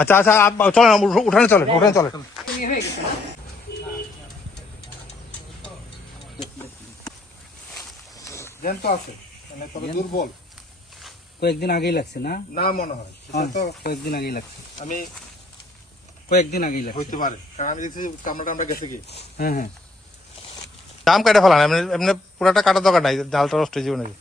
আচ্ছা আচ্ছা চলেন, উঠানে চলেন, উঠানে চলেন। জ্যান্ত আছে মানে তবে দুর্বল। কয়েকদিন আগেই লাগছে না? না মনে হয় তো কয়েকদিন আগেই লাগছে। আমি কয়েকদিন আগেই লাগছে হইতে পারে, কারণ আমি দেখছি চামড়া গেছে কি। হ্যাঁ হ্যাঁ দাম কাটা ফেলান, এমনি এমনি পুরাটা কাটার দরকার নাই, ডালটা নষ্ট হয়ে যাবে নাকি।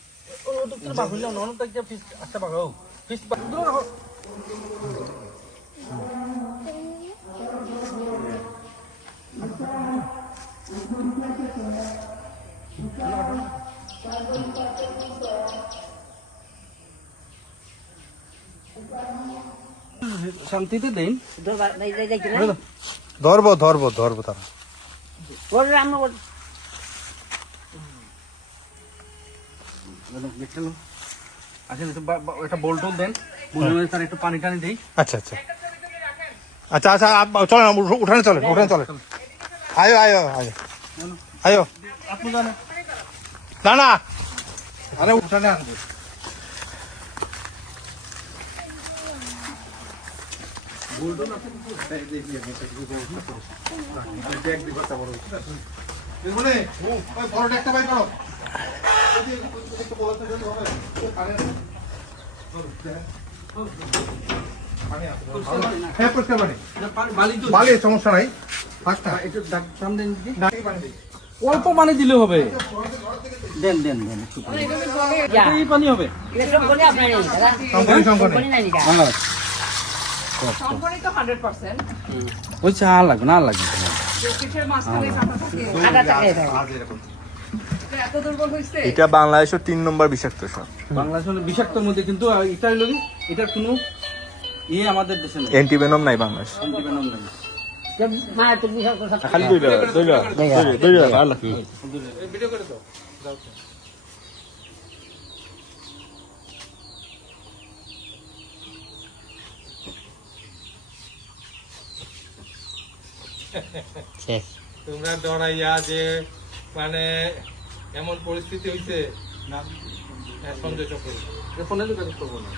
শান্তিতে দিন। ধরবো ধরবো ধরবো তারা। আসলে একটা বোল্টন দেন, বলে তার একটু পানি টানি দেই। আচ্ছা আচ্ছা আচ্ছা আচ্ছা চলেন, উঠানে চলেন, উঠানে চলেন। আয়ো আয়ো আয়ো আয়ো। আপনি জানেন না না, আরে উঠানে আনবো। একটা বাই করো। বালি সমস্যা নাই, অল্প পানি দিলে হবে। দেন দেন দেন, এই পানি হবে। ওই চা লাগবে না, লাগবে এটা বাংলাদেশের 3 নম্বর বিষাক্ত সাপ। বাংলাদেশের বিষাক্তর মধ্যে, কিন্তু এটা হলো কি, এটার কোনো ইয়ে আমাদের দেশে নেই, অ্যান্টিভেনম নাই বাংলাদেশ। অ্যান্টিভেনম নাই। খালি দুইটা ভালো। ভিডিও করে দাও। তোমরা ডরাইয়া যে মানে এমন পরিস্থিতি হইছে না, সন্দেহ করবো ফোনে যোগাযোগ করবো না।